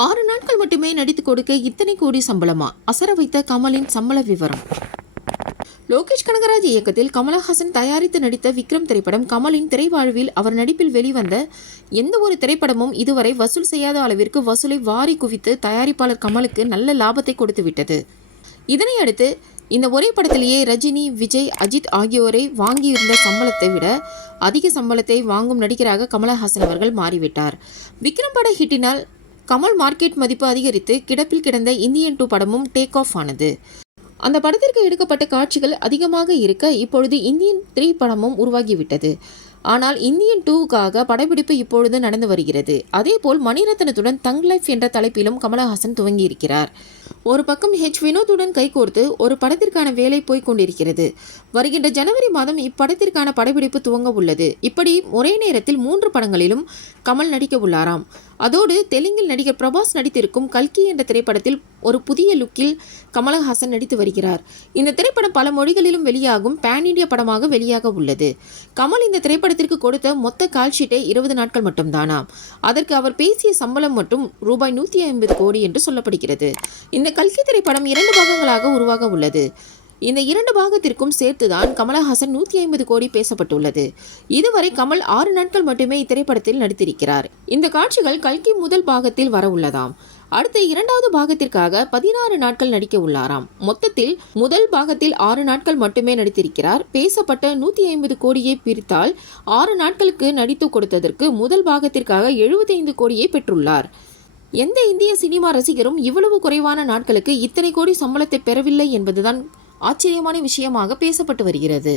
6 நாட்கள் மட்டுமே நடித்து கொடுக்க இத்தனை கோடி சம்பளமா? அசர வைத்த கமலின் சம்பள விவரம். லோகேஷ் கனகராஜ் இயக்கத்தில் கமலஹாசன் தயாரித்து நடித்த விக்ரம் திரைப்படம் கமலின் திரைவாழ்வில் அவர் நடிப்பில் வெளிவந்த எந்த ஒரு திரைப்படமும் இதுவரை வசூல் செய்யாத அளவிற்கு வசூலை வாரி குவித்து தயாரிப்பாளர் கமலுக்கு நல்ல லாபத்தை கொடுத்து விட்டது. இதனை அடுத்து இந்த ஒரே படத்திலேயே ரஜினி, விஜய், அஜித் ஆகியோரை வாங்கியிருந்த சம்பளத்தை விட அதிக சம்பளத்தை வாங்கும் நடிகராக கமலஹாசன் அவர்கள் மாறிவிட்டார். விக்ரம் பட ஹிட்டினால் கமல் மார்க்கெட் மதிப்பு அதிகரித்து கிடப்பில் கிடந்த இந்தியன் 2 படமும் டேக் ஆஃப் ஆனது. அந்த படத்திற்கு எடுக்கப்பட்ட காட்சிகள் அதிகமாக இருக்க இப்பொழுது இந்தியன் 3 படமும் உருவாகிவிட்டது. ஆனால் இந்தியன் 2க்காக படப்பிடிப்பு இப்பொழுது நடந்து வருகிறது. அதேபோல் மணிரத்னத்துடன் தங் லைஃப் என்ற தலைப்பிலும் கமலஹாசன் துவங்கியிருக்கிறார். ஒரு பக்கம் வினோத்துடன் கைகோர்த்து ஒரு படத்திற்கான வேலை போய்க் கொண்டிருக்கிறது. வருகின்ற ஜனவரி மாதம் இப்படத்திற்கான படப்பிடிப்பு துவங்க உள்ளது. இப்படி ஒரே நேரத்தில் 3 படங்களிலும் கமல் நடிக்க உள்ளாராம். அதோடு தெலுங்கில் நடிகர் பிரபாஸ் நடித்திருக்கும் கல்கி என்ற திரைப்படத்தில் ஒரு புதிய லுக்கில் கமலஹாசன் நடித்து வருகிறார். இந்த திரைப்படம் பல மொழிகளிலும் வெளியாகும் பேன் இண்டியா படமாக வெளியாக உள்ளது. கமல் இந்த திரைப்படத்திற்கு கொடுத்த மொத்த கால்ஷீட்டே 20 நாட்கள் மட்டும்தானாம். அதற்கு அவர் பேசிய சம்பளம் மட்டும் ரூபாய் 150 கோடி என்று சொல்லப்படுகிறது. இந்த கல்கி திரைப்படம் 2 பாகங்களாக உருவாக உள்ளது. இந்த 2 பாகத்திற்கும் சேர்த்துதான் கமலஹாசன் 150 கோடி பேசப்பட்டுள்ளது. இதுவரை கமல் 6 நாட்கள் மட்டுமே இத்திரைப்படத்தில் நடித்திருக்கிறார். இந்த காட்சிகள் கல்கி முதல் பாகத்தில் வர உள்ளதாம். அடுத்த 2வது பாகத்திற்காக 16 நாட்கள் நடிக்க உள்ளாராம். மொத்தத்தில் முதல் பாகத்தில் 6 நாட்கள் மட்டுமே நடித்திருக்கிறார். பேசப்பட்ட 150 கோடியை பிரித்தால் 6 நாட்களுக்கு நடித்து கொடுத்ததற்கு முதல் பாகத்திற்காக 75 கோடியை பெற்றுள்ளார். எந்த இந்திய சினிமா ரசிகரும் இவ்வளவு குறைவான நாட்களுக்கு இத்தனை கோடி சம்பளத்தை பெறவில்லை என்பதுதான் ஆச்சரியமான விஷயமாக பேசப்பட்டு வருகிறது.